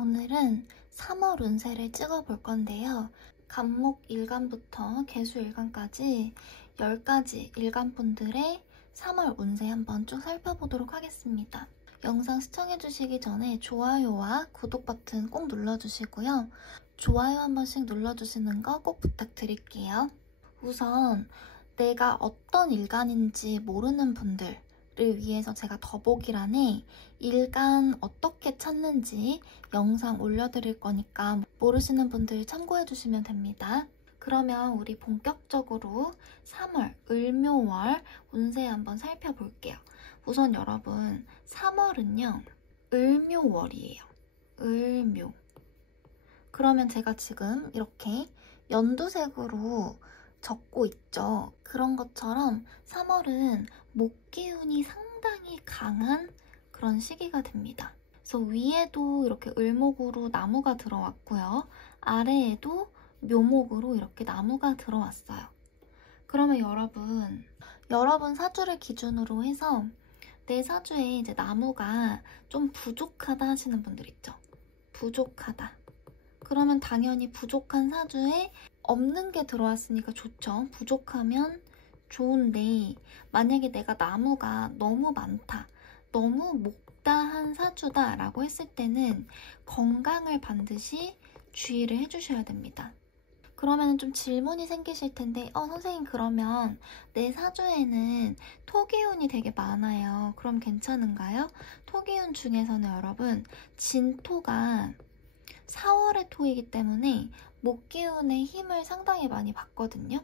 오늘은 3월 운세를 찍어볼 건데요. 간목 일간부터 개수 일간까지 10가지 일간분들의 3월 운세 한번 쭉 살펴보도록 하겠습니다. 영상 시청해주시기 전에 좋아요와 구독 버튼 꼭 눌러주시고요. 좋아요 한 번씩 눌러주시는 거 꼭 부탁드릴게요. 우선 내가 어떤 일간인지 모르는 분들을 위해서 제가 더보기란에 일간 어떻게 찾는지 영상 올려드릴 거니까 모르시는 분들 참고해주시면 됩니다. 그러면 우리 본격적으로 3월 을묘월 운세 한번 살펴볼게요. 우선 여러분 3월은요 을묘월이에요. 을묘. 그러면 제가 지금 이렇게 연두색으로 적고 있죠. 그런 것처럼 3월은 목기운이 상당히 강한 그런 시기가 됩니다. 그래서 위에도 이렇게 을목으로 나무가 들어왔고요. 아래에도 묘목으로 이렇게 나무가 들어왔어요. 그러면 여러분 사주를 기준으로 해서 내 사주에 이제 나무가 좀 부족하다 하시는 분들 있죠. 부족하다. 그러면 당연히 부족한 사주에 없는 게 들어왔으니까 좋죠. 부족하면 좋은데 만약에 내가 나무가 너무 많다, 너무 목다한 사주다 라고 했을 때는 건강을 반드시 주의를 해주셔야 됩니다. 그러면 좀 질문이 생기실 텐데 선생님 그러면 내 사주에는 토기운이 되게 많아요. 그럼 괜찮은가요? 토기운 중에서는 여러분 진토가 4월의 토이기 때문에 목기운의 힘을 상당히 많이 받거든요.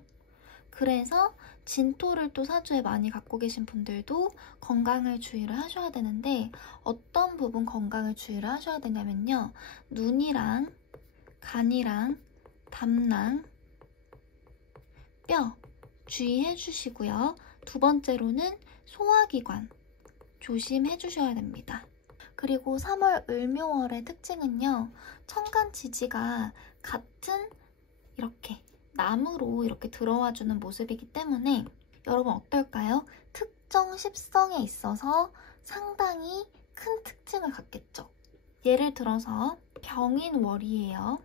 그래서 진토를 또 사주에 많이 갖고 계신 분들도 건강을 주의를 하셔야 되는데 어떤 부분 건강을 주의를 하셔야 되냐면요. 눈이랑 간이랑 담낭, 뼈 주의해 주시고요. 두 번째로는 소화기관 조심해 주셔야 됩니다. 그리고 3월 을묘월의 특징은요. 천간지지가 같은 이렇게 나무로 이렇게 들어와주는 모습이기 때문에 여러분 어떨까요? 특정 십성에 있어서 상당히 큰 특징을 갖겠죠. 예를 들어서 병인월이에요.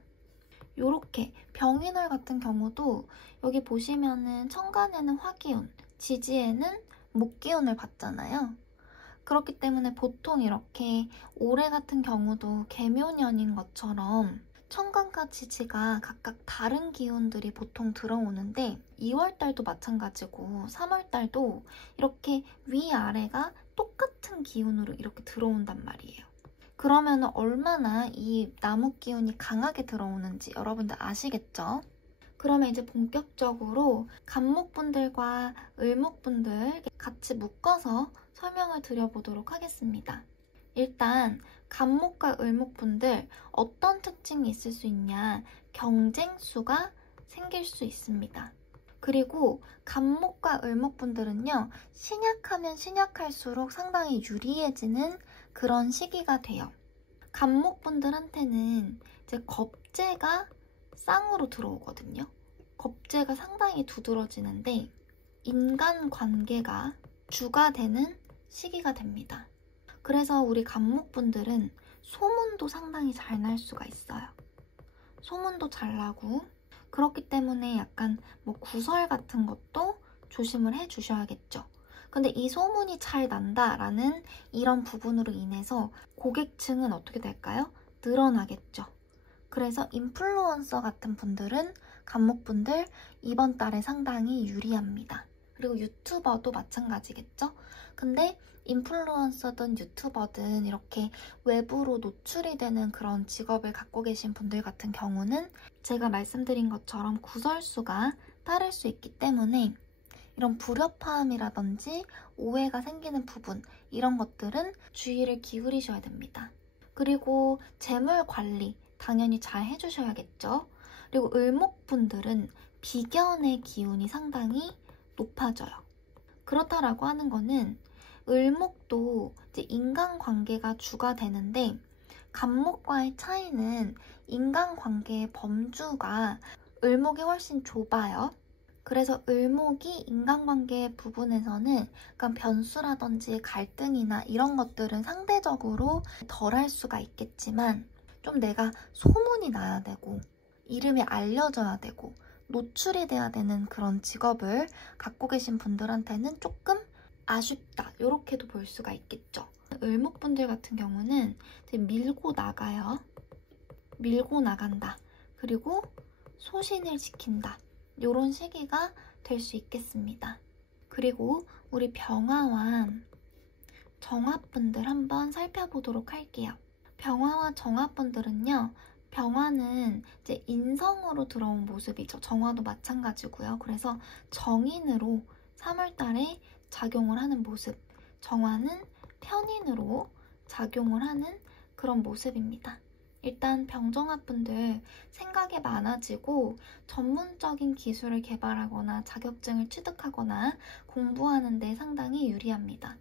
요렇게 병인월 같은 경우도 여기 보시면은 천간에는 화기운, 지지에는 목기운을 받잖아요. 그렇기 때문에 보통 이렇게 올해 같은 경우도 개묘년인 것처럼 천간과 지지가 각각 다른 기운들이 보통 들어오는데 2월달도 마찬가지고 3월달도 이렇게 위아래가 똑같은 기운으로 이렇게 들어온단 말이에요. 그러면 얼마나 이 나무 기운이 강하게 들어오는지 여러분들 아시겠죠? 그러면 이제 본격적으로 간목분들과 을목분들 같이 묶어서 설명을 드려보도록 하겠습니다. 일단 간목과 을목분들 어떤 특징이 있을 수 있냐? 경쟁수가 생길 수 있습니다. 그리고 간목과 을목분들은요. 신약하면 신약할수록 상당히 유리해지는 그런 시기가 돼요. 간목분들한테는 이제 겁재가 쌍으로 들어오거든요. 겁재가 상당히 두드러지는데 인간관계가 주가 되는 시기가 됩니다. 그래서 우리 간목분들은 소문도 상당히 잘 날 수가 있어요. 소문도 잘 나고 그렇기 때문에 약간 뭐 구설 같은 것도 조심을 해주셔야겠죠. 근데 이 소문이 잘 난다라는 이런 부분으로 인해서 고객층은 어떻게 될까요? 늘어나겠죠. 그래서 인플루언서 같은 분들은 간목분들 이번 달에 상당히 유리합니다. 그리고 유튜버도 마찬가지겠죠? 근데 인플루언서든 유튜버든 이렇게 외부로 노출이 되는 그런 직업을 갖고 계신 분들 같은 경우는 제가 말씀드린 것처럼 구설수가 따를 수 있기 때문에 이런 불협화음이라든지 오해가 생기는 부분 이런 것들은 주의를 기울이셔야 됩니다. 그리고 재물 관리 당연히 잘 해주셔야겠죠. 그리고 을목분들은 비견의 기운이 상당히 높아져요. 그렇다라고 하는 거는 을목도 이제 인간관계가 주가 되는데 간목과의 차이는 인간관계의 범주가 을목이 훨씬 좁아요. 그래서 을목이 인간관계 부분에서는 약간 변수라든지 갈등이나 이런 것들은 상대적으로 덜할 수가 있겠지만 좀 내가 소문이 나야 되고 이름이 알려져야 되고 노출이 돼야 되는 그런 직업을 갖고 계신 분들한테는 조금 아쉽다, 이렇게도 볼 수가 있겠죠. 을목분들 같은 경우는 이제 밀고 나가요. 밀고 나간다. 그리고 소신을 지킨다. 이런 시기가 될 수 있겠습니다. 그리고 우리 병화와 정화분들 한번 살펴보도록 할게요. 병화와 정화분들은요. 병화는 이제 인성으로 들어온 모습이죠. 정화도 마찬가지고요. 그래서 정인으로 3월달에 작용을 하는 모습. 정화는 편인으로 작용을 하는 그런 모습입니다. 일단 병정화분들 생각이 많아지고 전문적인 기술을 개발하거나 자격증을 취득하거나 공부하는 데 상당히 유리합니다.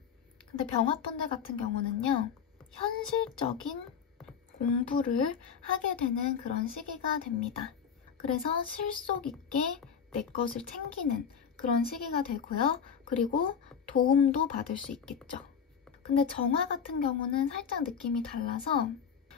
근데 병화분들 같은 경우는요. 현실적인 공부를 하게 되는 그런 시기가 됩니다. 그래서 실속 있게 내 것을 챙기는 그런 시기가 되고요. 그리고 도움도 받을 수 있겠죠. 근데 정화 같은 경우는 살짝 느낌이 달라서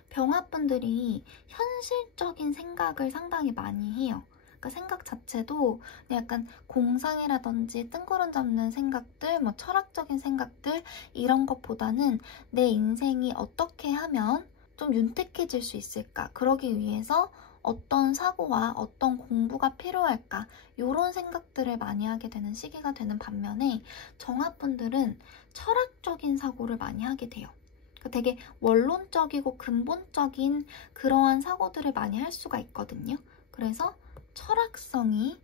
병화분들이 현실적인 생각을 상당히 많이 해요. 그러니까 생각 자체도 약간 공상이라든지 뜬구름 잡는 생각들, 뭐 철학적인 생각들 이런 것보다는 내 인생이 어떻게 하면 좀 윤택해질 수 있을까? 그러기 위해서 어떤 사고와 어떤 공부가 필요할까? 이런 생각들을 많이 하게 되는 시기가 되는 반면에 정화분들은 철학적인 사고를 많이 하게 돼요. 되게 원론적이고 근본적인 그러한 사고들을 많이 할 수가 있거든요. 그래서 철학성이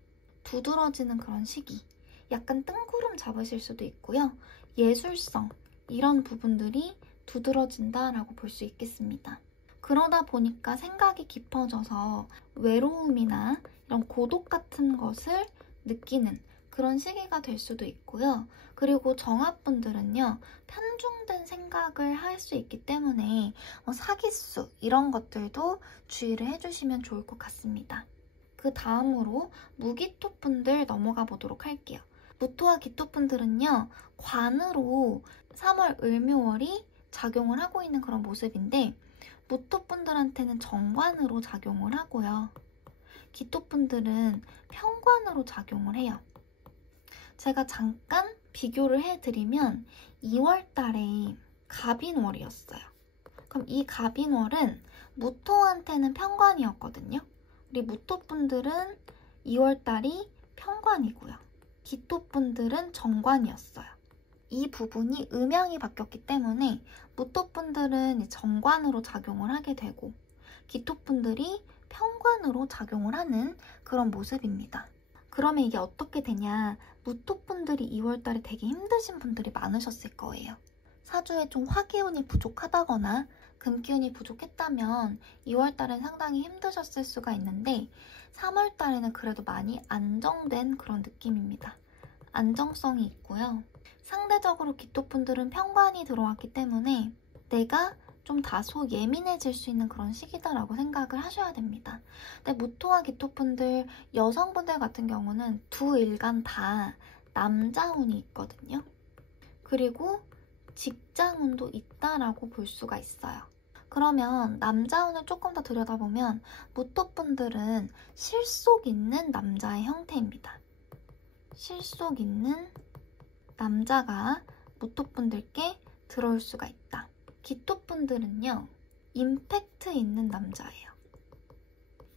두드러지는 그런 시기. 약간 뜬구름 잡으실 수도 있고요. 예술성, 이런 부분들이 두드러진다라고 볼 수 있겠습니다. 그러다 보니까 생각이 깊어져서 외로움이나 이런 고독 같은 것을 느끼는 그런 시기가 될 수도 있고요. 그리고 정화분들은요. 편중된 생각을 할 수 있기 때문에 사기수 이런 것들도 주의를 해주시면 좋을 것 같습니다. 그 다음으로 무기토분들 넘어가 보도록 할게요. 무토와 기토분들은요. 관으로 3월 을묘월이 작용을 하고 있는 그런 모습인데 무토분들한테는 정관으로 작용을 하고요. 기토분들은 편관으로 작용을 해요. 제가 잠깐 비교를 해드리면 2월달에 갑인월이었어요. 그럼 이 갑인월은 무토한테는 편관이었거든요. 우리 무토분들은 2월달이 편관이고요. 기토분들은 정관이었어요. 이 부분이 음양이 바뀌었기 때문에 무토분들은 정관으로 작용을 하게 되고 기토분들이 편관으로 작용을 하는 그런 모습입니다. 그러면 이게 어떻게 되냐? 무토분들이 2월달에 되게 힘드신 분들이 많으셨을 거예요. 사주에 좀 화기운이 부족하다거나 금기운이 부족했다면 2월달엔 상당히 힘드셨을 수가 있는데 3월달에는 그래도 많이 안정된 그런 느낌입니다. 안정성이 있고요. 상대적으로 기토분들은 편관이 들어왔기 때문에 내가 좀 다소 예민해질 수 있는 그런 시기다라고 생각을 하셔야 됩니다. 근데 무토와 기토분들, 여성분들 같은 경우는 두 일간 다 남자운이 있거든요. 그리고 직장운도 있다라고 볼 수가 있어요. 그러면 남자운을 조금 더 들여다보면 무토분들은 실속 있는 남자의 형태입니다. 실속 있는 남자가 무토분들께 들어올 수가 있다. 기토분들은요. 임팩트 있는 남자예요.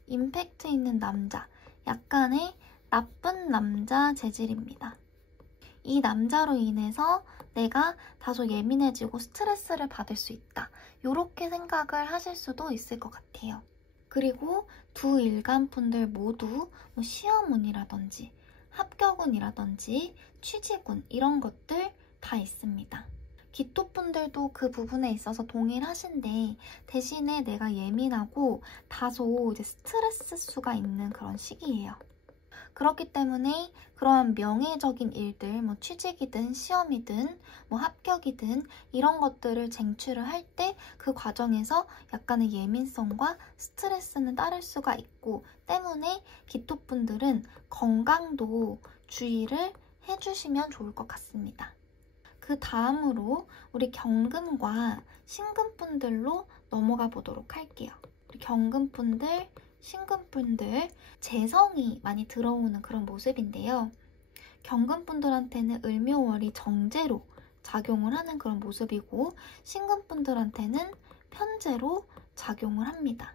임팩트 있는 남자, 약간의 나쁜 남자 재질입니다. 이 남자로 인해서 내가 다소 예민해지고 스트레스를 받을 수 있다. 이렇게 생각을 하실 수도 있을 것 같아요. 그리고 두 일간분들 모두 시험운이라든지 합격운이라든지 취직운 이런 것들 다 있습니다. 기토분들도 그 부분에 있어서 동일하신데 대신에 내가 예민하고 다소 이제 스트레스 수가 있는 그런 시기예요. 그렇기 때문에 그러한 명예적인 일들, 취직이든 시험이든 합격이든 이런 것들을 쟁취를 할 때 그 과정에서 약간의 예민성과 스트레스는 따를 수가 있고 때문에 기토분들은 건강도 주의를 해주시면 좋을 것 같습니다. 그 다음으로 우리 경금과 신금분들로 넘어가 보도록 할게요. 경금분들, 신금분들, 재성이 많이 들어오는 그런 모습인데요. 경금분들한테는 을묘월이 정제로 작용을 하는 그런 모습이고 신금분들한테는 편제로 작용을 합니다.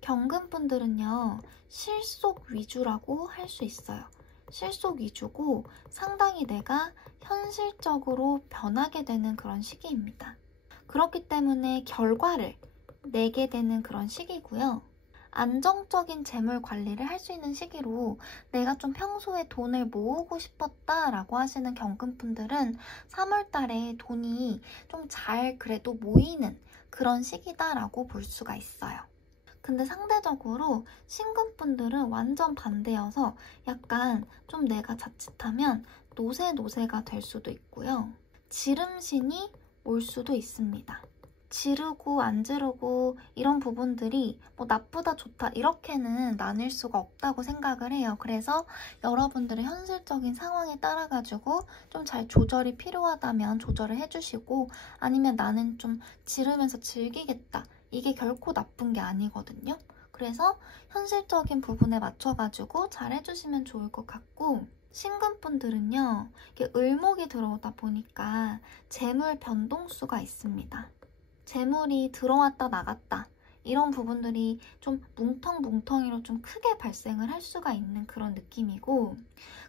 경금분들은요, 실속 위주라고 할 수 있어요. 실속 위주고 상당히 내가 현실적으로 변하게 되는 그런 시기입니다. 그렇기 때문에 결과를 내게 되는 그런 시기고요. 안정적인 재물 관리를 할 수 있는 시기로 내가 좀 평소에 돈을 모으고 싶었다라고 하시는 경금분들은 3월 달에 돈이 좀 잘 그래도 모이는 그런 시기다라고 볼 수가 있어요. 근데 상대적으로 신금분들은 완전 반대여서 약간 좀 내가 자칫하면 노세가 될 수도 있고요. 지름신이 올 수도 있습니다. 지르고 안 지르고 이런 부분들이 뭐 나쁘다 좋다 이렇게는 나뉠 수가 없다고 생각을 해요. 그래서 여러분들의 현실적인 상황에 따라 가지고 좀 잘 조절이 필요하다면 조절을 해주시고 아니면 나는 좀 지르면서 즐기겠다. 이게 결코 나쁜 게 아니거든요. 그래서 현실적인 부분에 맞춰가지고 잘 해주시면 좋을 것 같고 신금분들은요. 이게 을목이 들어오다 보니까 재물 변동수가 있습니다. 재물이 들어왔다 나갔다 이런 부분들이 좀 뭉텅뭉텅이로 좀 크게 발생을 할 수가 있는 그런 느낌이고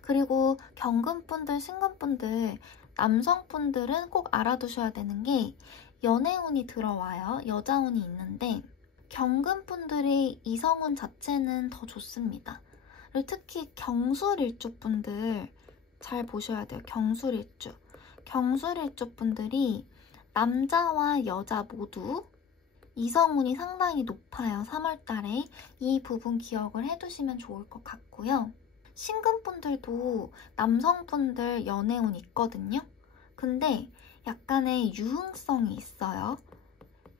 그리고 경금분들, 신금분들, 남성분들은 꼭 알아두셔야 되는 게 연애운이 들어와요. 여자운이 있는데 경금분들이 이성운 자체는 더 좋습니다. 그리고 특히 경술일주분들 잘 보셔야 돼요. 경술일주. 경술일주분들이 남자와 여자 모두 이성운이 상당히 높아요. 3월 달에 이 부분 기억을 해두시면 좋을 것 같고요. 신금분들도 남성분들 연애운 있거든요. 근데 약간의 유흥성이 있어요.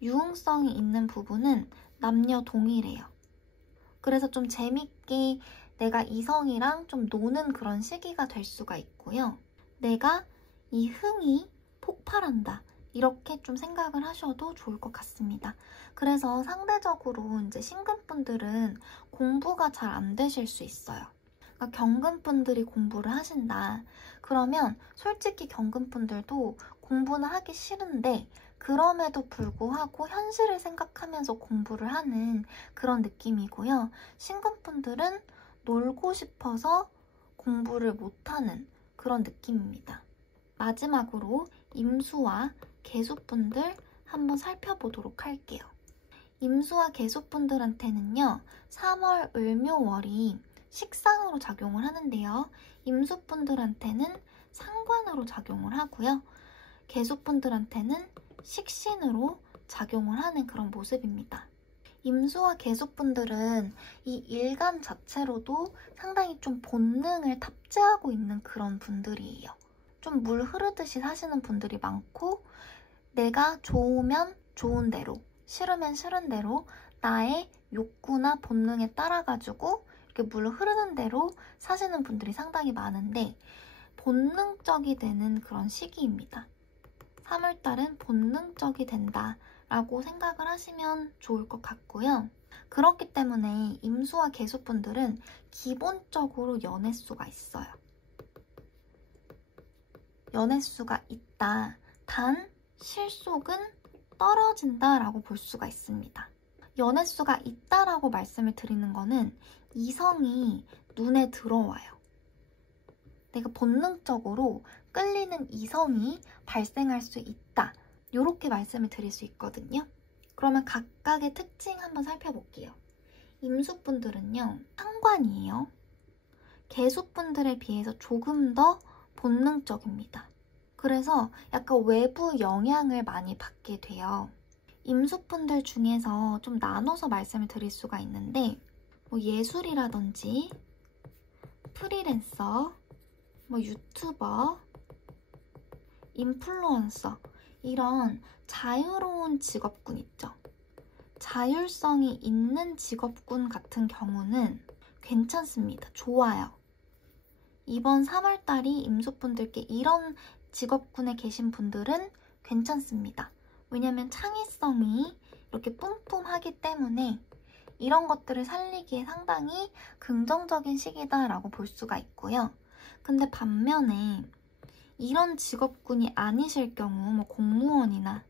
유흥성이 있는 부분은 남녀 동일해요. 그래서 좀 재밌게 내가 이성이랑 좀 노는 그런 시기가 될 수가 있고요. 내가 이 흥이 폭발한다. 이렇게 좀 생각을 하셔도 좋을 것 같습니다. 그래서 상대적으로 이제 신금분들은 공부가 잘 안 되실 수 있어요. 그러니까 경금분들이 공부를 하신다. 그러면 솔직히 경금분들도 공부는 하기 싫은데 그럼에도 불구하고 현실을 생각하면서 공부를 하는 그런 느낌이고요. 신금분들은 놀고 싶어서 공부를 못하는 그런 느낌입니다. 마지막으로 임수와 계수분들 한번 살펴보도록 할게요. 임수와 계수분들한테는요. 3월 을묘월이 식상으로 작용을 하는데요. 임수분들한테는 상관으로 작용을 하고요. 계수분들한테는 식신으로 작용을 하는 그런 모습입니다. 임수와 계수분들은 이 일간 자체로도 상당히 좀 본능을 탑재하고 있는 그런 분들이에요. 좀 물 흐르듯이 사시는 분들이 많고 내가 좋으면 좋은 대로, 싫으면 싫은 대로 나의 욕구나 본능에 따라가지고 이렇게 물 흐르는 대로 사시는 분들이 상당히 많은데 본능적이 되는 그런 시기입니다. 3월달은 본능적이 된다라고 생각을 하시면 좋을 것 같고요. 그렇기 때문에 임수와 계수분들은 기본적으로 연애수가 있어요. 연애수가 있다. 단 실속은 떨어진다라고 볼 수가 있습니다. 연애수가 있다라고 말씀을 드리는 거는 이성이 눈에 들어와요. 내가 본능적으로 끌리는 이성이 발생할 수 있다. 이렇게 말씀을 드릴 수 있거든요. 그러면 각각의 특징 한번 살펴볼게요. 임수분들은요. 상관이에요. 계수분들에 비해서 조금 더 본능적입니다. 그래서 약간 외부 영향을 많이 받게 돼요. 임수분들 중에서 좀 나눠서 말씀을 드릴 수가 있는데 뭐 예술이라든지 프리랜서, 뭐 유튜버, 인플루언서 이런 자유로운 직업군 있죠. 자율성이 있는 직업군 같은 경우는 괜찮습니다. 좋아요. 이번 3월달이 임수분들께 이런 직업군에 계신 분들은 괜찮습니다. 왜냐면 창의성이 이렇게 뿜뿜하기 때문에 이런 것들을 살리기에 상당히 긍정적인 시기다라고 볼 수가 있고요. 근데 반면에 이런 직업군이 아니실 경우 뭐 공무원이나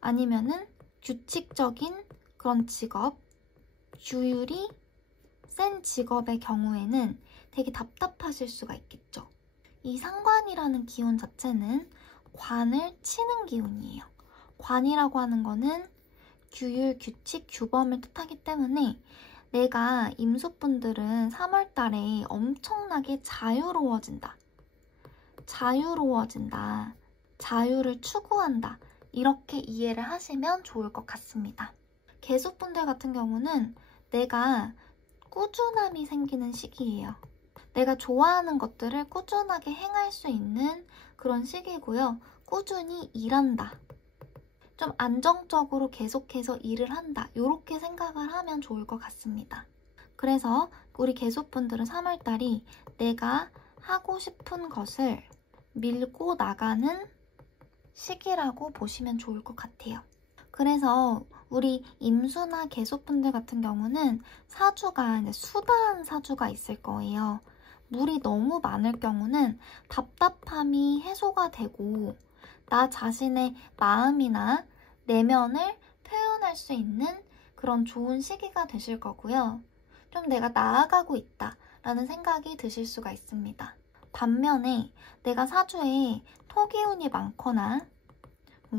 아니면은 규칙적인 그런 직업, 규율이 센 직업의 경우에는 되게 답답하실 수가 있겠죠. 이 상관이라는 기운 자체는 관을 치는 기운이에요. 관이라고 하는 거는 규율, 규칙, 규범을 뜻하기 때문에 내가 임수분들은 3월 달에 엄청나게 자유로워진다. 자유를 추구한다. 이렇게 이해를 하시면 좋을 것 같습니다. 개수분들 같은 경우는 내가 꾸준함이 생기는 시기예요. 내가 좋아하는 것들을 꾸준하게 행할 수 있는 그런 시기고요. 꾸준히 일한다. 좀 안정적으로 계속해서 일을 한다. 이렇게 생각을 하면 좋을 것 같습니다. 그래서 우리 개수분들은 3월달이 내가 하고 싶은 것을 밀고 나가는 시기라고 보시면 좋을 것 같아요. 그래서 우리 임수나 개수분들 같은 경우는 사주가 이제 수다한 사주가 있을 거예요. 물이 너무 많을 경우는 답답함이 해소가 되고 나 자신의 마음이나 내면을 표현할 수 있는 그런 좋은 시기가 되실 거고요. 좀 내가 나아가고 있다라는 생각이 드실 수가 있습니다. 반면에 내가 사주에 토기운이 많거나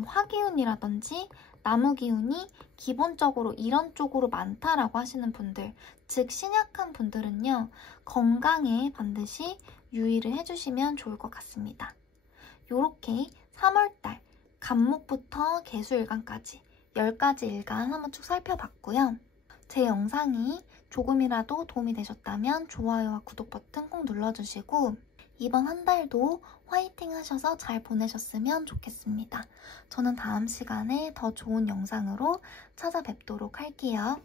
화기운이라든지 나무기운이 기본적으로 이런 쪽으로 많다라고 하시는 분들, 즉 신약한 분들은요, 건강에 반드시 유의를 해주시면 좋을 것 같습니다. 요렇게 3월달 간목부터 개수일간까지 10가지 일간 한번 쭉 살펴봤고요. 제 영상이 조금이라도 도움이 되셨다면 좋아요와 구독 버튼 꼭 눌러주시고 이번 한 달도 화이팅 하셔서 잘 보내셨으면 좋겠습니다. 저는 다음 시간에 더 좋은 영상으로 찾아뵙도록 할게요.